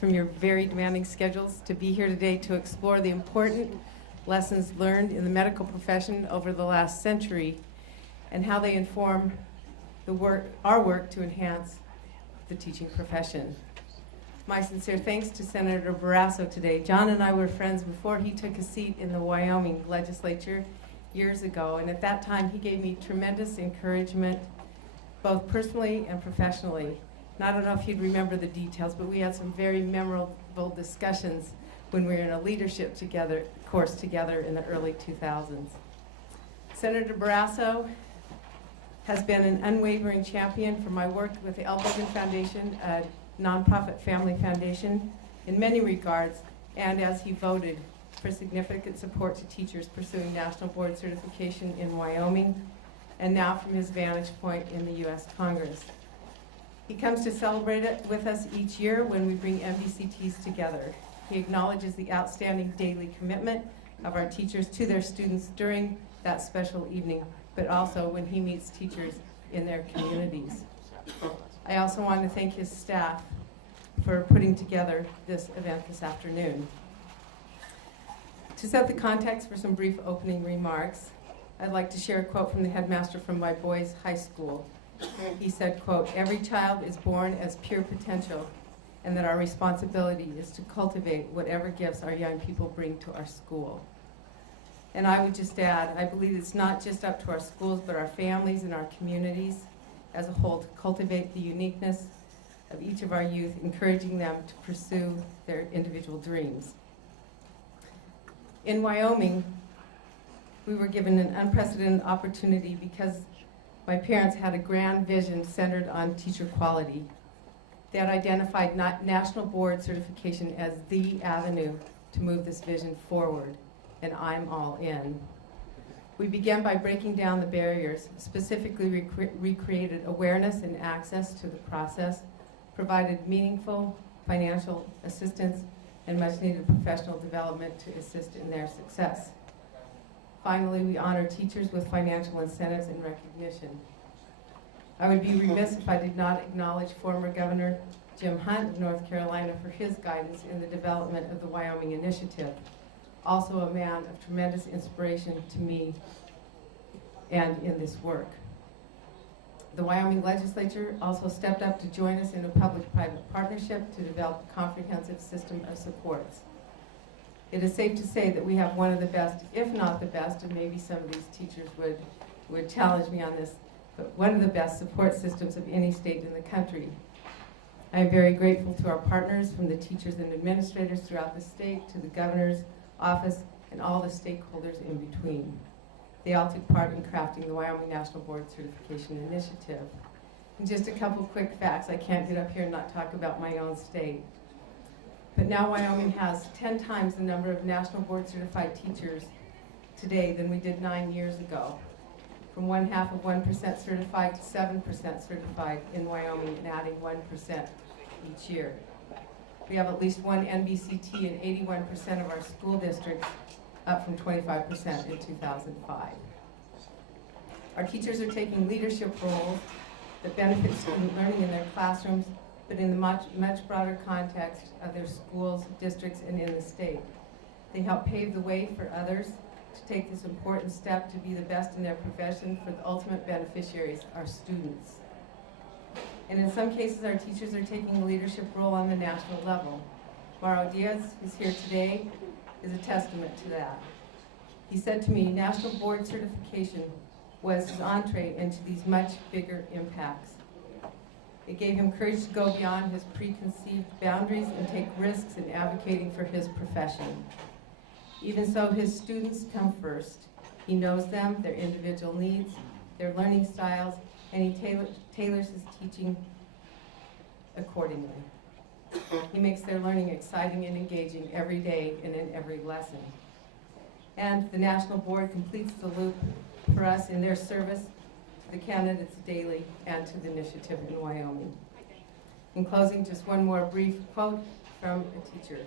from your very demanding schedules to be here today to explore the important lessons learned in the medical profession over the last century and how they inform our work to enhance the teaching profession. My sincere thanks to Senator Barrasso today. John and I were friends before he took a seat in the Wyoming legislature years ago, and at that time he gave me tremendous encouragement, both personally and professionally. And I don't know if you'd remember the details, but we had some very memorable discussions when we were in a leadership course together in the early 2000s. Senator Barrasso has been an unwavering champion for my work with the Ellbogen Foundation, a nonprofit family foundation, in many regards, and as he voted for significant support to teachers pursuing national board certification in Wyoming, and now from his vantage point in the U.S. Congress. He comes to celebrate it with us each year when we bring NBCTs together. He acknowledges the outstanding daily commitment of our teachers to their students during that special evening, but also when he meets teachers in their communities. I also want to thank his staff for putting together this event this afternoon. To set the context for some brief opening remarks, I'd like to share a quote from the headmaster from my boys' high school. He said, quote, "Every child is born as pure potential, and that our responsibility is to cultivate whatever gifts our young people bring to our school." And I would just add, I believe it's not just up to our schools, but our families and our communities as a whole to cultivate the uniqueness of each of our youth, encouraging them to pursue their individual dreams. In Wyoming, we were given an unprecedented opportunity because my parents had a grand vision centered on teacher quality. They had identified national board certification as the avenue to move this vision forward, and I'm all in. We began by breaking down the barriers, specifically recreated awareness and access to the process, provided meaningful financial assistance, and much needed professional development to assist in their success. Finally, we honor teachers with financial incentives and recognition. I would be remiss if I did not acknowledge former Governor Jim Hunt of North Carolina for his guidance in the development of the Wyoming Initiative, also a man of tremendous inspiration to me and in this work. The Wyoming legislature also stepped up to join us in a public-private partnership to develop a comprehensive system of supports. It is safe to say that we have one of the best, if not the best, and maybe some of these teachers would challenge me on this, but one of the best support systems of any state in the country. I am very grateful to our partners, from the teachers and administrators throughout the state to the governor's office and all the stakeholders in between. They all took part in crafting the Wyoming National Board Certification Initiative. And just a couple quick facts. I can't get up here and not talk about my own state. But now Wyoming has 10 times the number of national board certified teachers today than we did 9 years ago. From 0.5% certified to 7% certified in Wyoming, and adding 1% each year. We have at least one NBCT in 81% of our school districts, up from 25% in 2005. Our teachers are taking leadership roles that benefit student learning in their classrooms, but in the much broader context of their schools, districts, and in the state. They help pave the way for others to take this important step to be the best in their profession for the ultimate beneficiaries, our students. And in some cases, our teachers are taking a leadership role on the national level. Mauro Diaz is here today, is a testament to that. He said to me, national board certification was his entree into these much bigger impacts. It gave him courage to go beyond his preconceived boundaries and take risks in advocating for his profession. Even so, his students come first. He knows them, their individual needs, their learning styles, and he tailors his teaching accordingly. He makes their learning exciting and engaging every day and in every lesson. And the National Board completes the loop for us in their service to the candidates daily and to the initiative in Wyoming. In closing, just one more brief quote from a teacher.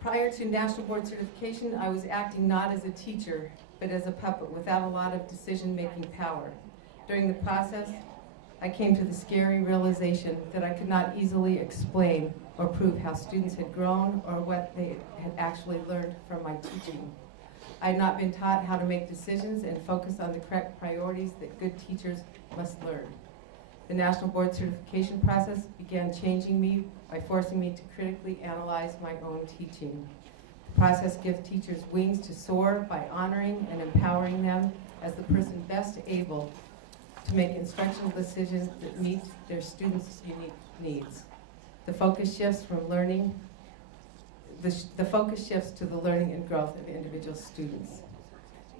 Prior to National Board certification, I was acting not as a teacher, but as a puppet without a lot of decision-making power. During the process, I came to the scary realization that I could not easily explain or prove how students had grown or what they had actually learned from my teaching. I had not been taught how to make decisions and focus on the correct priorities that good teachers must learn. The National Board Certification process began changing me by forcing me to critically analyze my own teaching. The process gives teachers wings to soar by honoring and empowering them as the person best able to make instructional decisions that meet their students' unique needs. The focus shifts from learning, the focus shifts to the learning and growth of individual students.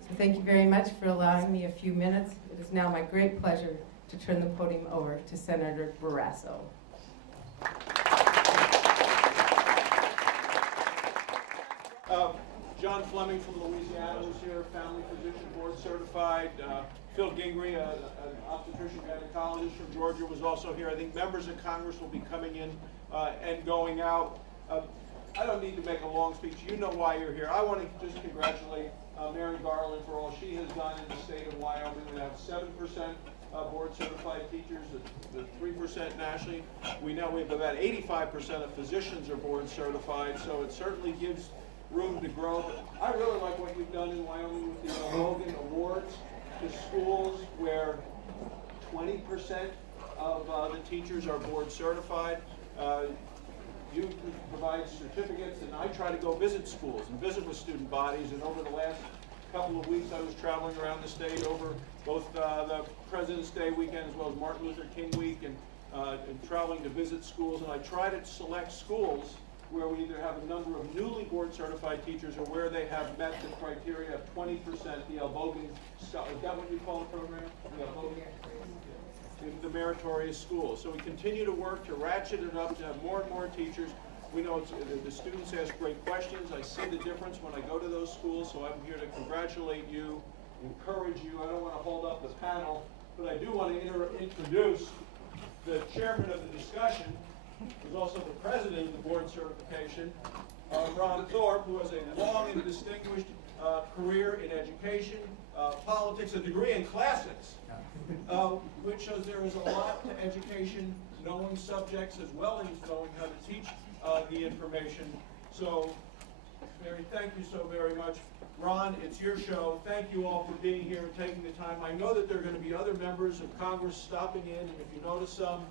So thank you very much for allowing me a few minutes. It is now my great pleasure to turn the podium over to Senator Barrasso. John Fleming from Louisiana was here, family physician, board certified. Phil Gingrey, an obstetrician gynecologist from Georgia, was also here. I think members of Congress will be coming in and going out. I don't need to make a long speech. You know why you're here. I want to just congratulate Mary Garland for all she has done in the state of Wyoming. We have 7% board certified teachers, the 3% nationally. We know we have about 85% of physicians are board certified, so it certainly gives room to grow. I really like what you've done in Wyoming with the Ellbogen Awards to schools where 20% of the teachers are board certified. You provide certificates, and I try to go visit schools and visit with student bodies. And over the last couple of weeks, I was traveling around the state over both the President's Day weekend as well as Martin Luther King week, and traveling to visit schools. And I try to select schools where we either have a number of newly board certified teachers or where they have met the criteria of 20%, the Ellbogen, is that what you call the program? The Ellbogen? The meritorious schools. So we continue to work to ratchet it up to have more and more teachers. We know the students ask great questions. I see the difference when I go to those schools, so I'm here to congratulate you, encourage you. I don't want to hold up the panel, but I do want to introduce the chairman of the discussion, who's also the president of the board certification, Ron Thorpe, who has a long and distinguished career in education, politics, a degree in classics, which shows there is a lot to education, knowing subjects as well as knowing how to teach the information. So, Mary, thank you so very much. Ron, it's your show. Thank you all for being here and taking the time. I know that there are going to be other members of Congress stopping in, and if you notice some,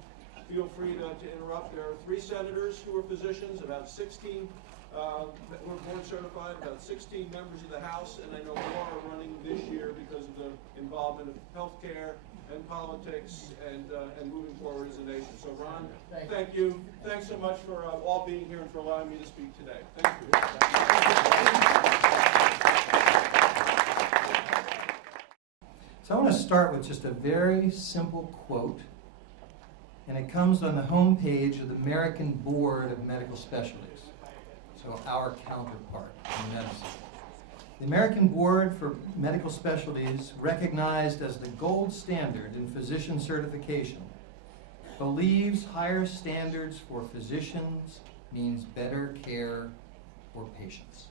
feel free to interrupt. There are 3 senators who are physicians, about 16 who are board certified, about 16 members of the House, and I know more are running this year because of the involvement of healthcare and politics and moving forward as a nation. So Ron, thank you. Thanks so much for all being here and for allowing me to speak today. Thank you. So I want to start with just a very simple quote, and it comes on the home page of the American Board of Medical Specialties, so our counterpart in medicine. The American Board for Medical Specialties, recognized as the gold standard in physician certification, believes higher standards for physicians means better care for patients.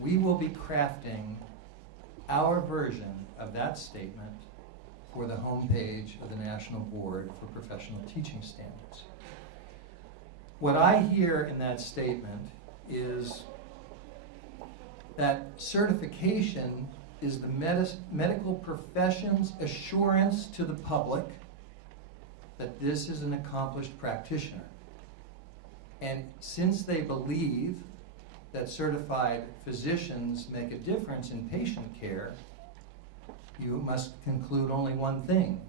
We will be crafting our version of that statement for the homepage of the National Board for Professional Teaching Standards. What I hear in that statement is that certification is the medical profession's assurance to the public that this is an accomplished practitioner. And since they believe that certified physicians make a difference in patient care, you must conclude only one thing.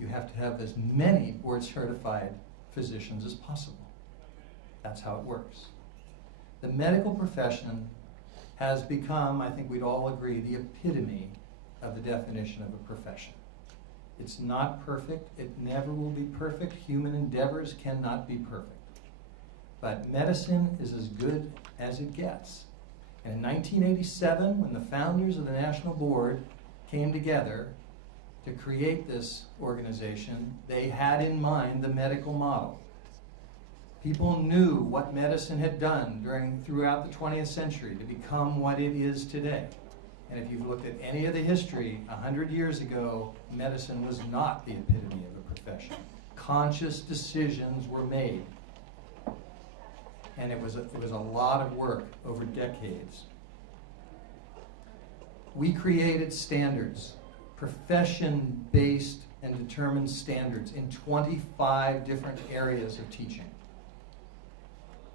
You have to have as many board-certified physicians as possible. That's how it works. The medical profession has become, I think we'd all agree, the epitome of the definition of a profession. It's not perfect. It never will be perfect. Human endeavors cannot be perfect. But medicine is as good as it gets. And in 1987, when the founders of the National Board came together to create this organization, they had in mind the medical model. People knew what medicine had done throughout the 20th century to become what it is today. And if you've looked at any of the history, 100 years ago, medicine was not the epitome of a profession. Conscious decisions were made. and it was a lot of work over decades. We created standards, profession-based and determined standards in 25 different areas of teaching.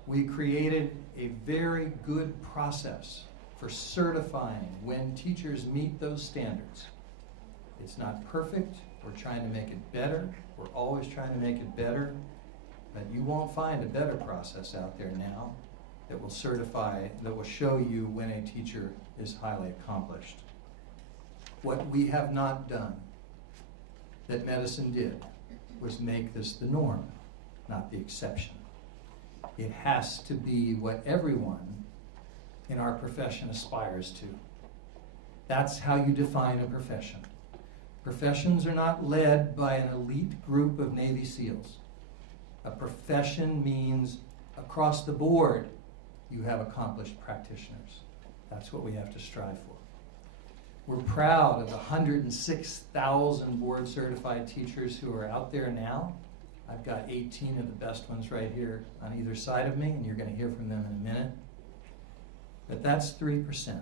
We created a very good process for certifying when teachers meet those standards. It's not perfect. We're trying to make it better. We're always trying to make it better. But you won't find a better process out there now that will certify, that will show you when a teacher is highly accomplished. What we have not done, that medicine did, was make this the norm, not the exception. It has to be what everyone in our profession aspires to. That's how you define a profession. Professions are not led by an elite group of Navy SEALs. A profession means across the board you have accomplished practitioners. That's what we have to strive for. We're proud of the 106,000 board certified teachers who are out there now. I've got 18 of the best ones right here on either side of me, and you're going to hear from them in a minute. But that's 3%.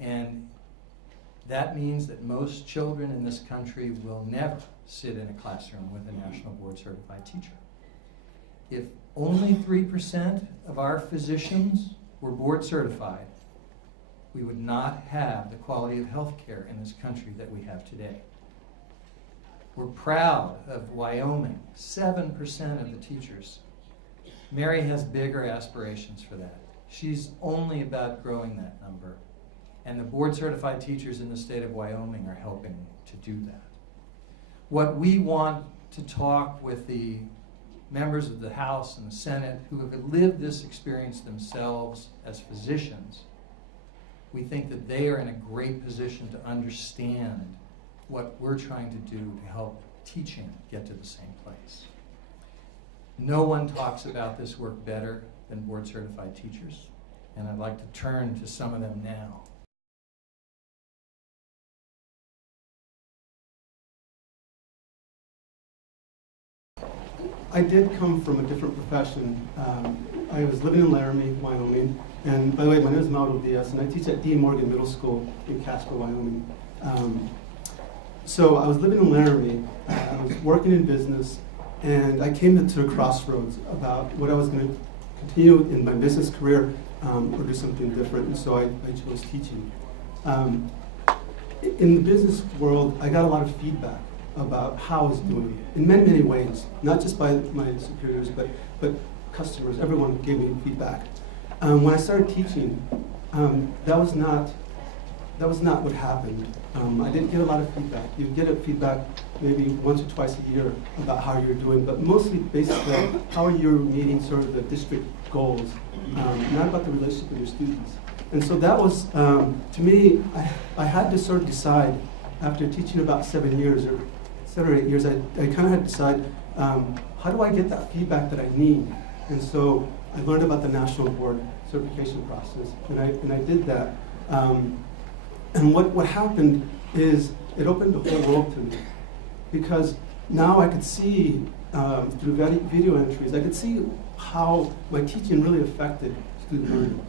And that means that most children in this country will never sit in a classroom with a national board certified teacher. If only 3% of our physicians were board certified, we would not have the quality of health care in this country that we have today. We're proud of Wyoming, 7% of the teachers. Mary has bigger aspirations for that. She's only about growing that number. And the board certified teachers in the state of Wyoming are helping to do that. What we want to talk with the members of the House and the Senate who have lived this experience themselves as physicians, we think that they are in a great position to understand what we're trying to do to help teaching get to the same place. No one talks about this work better than board certified teachers, and I'd like to turn to some of them now. I did come from a different profession. I was living in Laramie, Wyoming, and by the way, my name is Mauro Diaz, and I teach at D. Morgan Middle School in Casper, Wyoming. So I was living in Laramie, I was working in business, and I came to a crossroads about what I was going to continue in my business career or do something different, and so I chose teaching. In the business world, I got a lot of feedback about how I was doing in many, many ways, not just by my superiors, but customers. Everyone gave me feedback. When I started teaching, that was not what happened. I didn't get a lot of feedback. You get a feedback maybe once or twice a year about how you're doing, but mostly basically how you're meeting sort of the district goals, not about the relationship with your students. And so that was, to me, I had to sort of decide, after teaching about 7 years or 7 or 8 years, I kind of had to decide, how do I get that feedback that I need? And so I learned about the national board certification process, and I did that. And what happened is it opened the whole world to me, because now I could see through video entries, I could see how my teaching really affected student learning.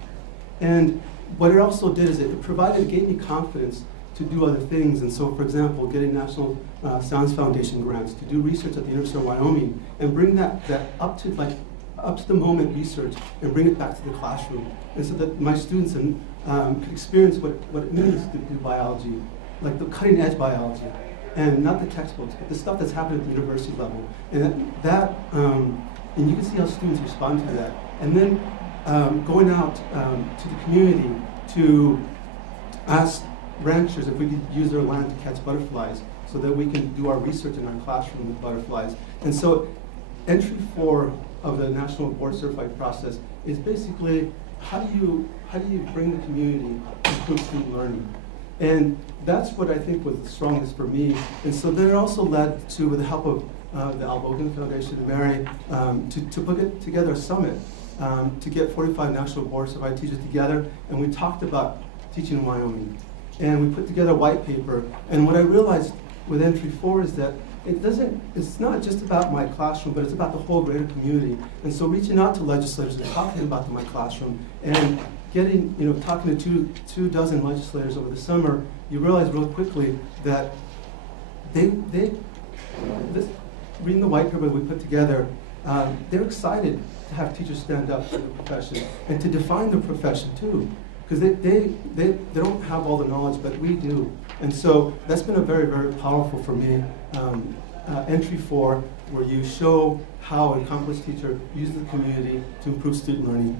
And what it also did is it gave me confidence to do other things. And so, for example, getting National Science Foundation grants to do research at the University of Wyoming and bring that up to the moment research and bring it back to the classroom, and so that my students could experience what it means to do biology, like the cutting edge biology, and not the textbooks, but the stuff that's happening at the university level. And you can see how students respond to that. And then going out to the community to ask ranchers if we could use their land to catch butterflies so that we can do our research in our classroom with butterflies. And so entry 4 of the National Board Certified process is basically how do you bring the community to improve student learning? And that's what I think was the strongest for me. And so then it also led to, with the help of the Ellbogen Foundation and Mary, to put together a summit to get 45 National Board Certified teachers together, and we talked about teaching in Wyoming. And we put together a white paper, and what I realized with entry 4 is that it's not just about my classroom, but it's about the whole greater community. And so reaching out to legislators and talking about my classroom and getting, talking to two dozen legislators over the summer, you realize real quickly that reading the white paper we put together, they're excited to have teachers stand up for the profession and to define the profession too. Because they don't have all the knowledge, but we do. And so that's been a very, very powerful for me. Entry 4, where you show how an accomplished teacher uses the community to improve student learning.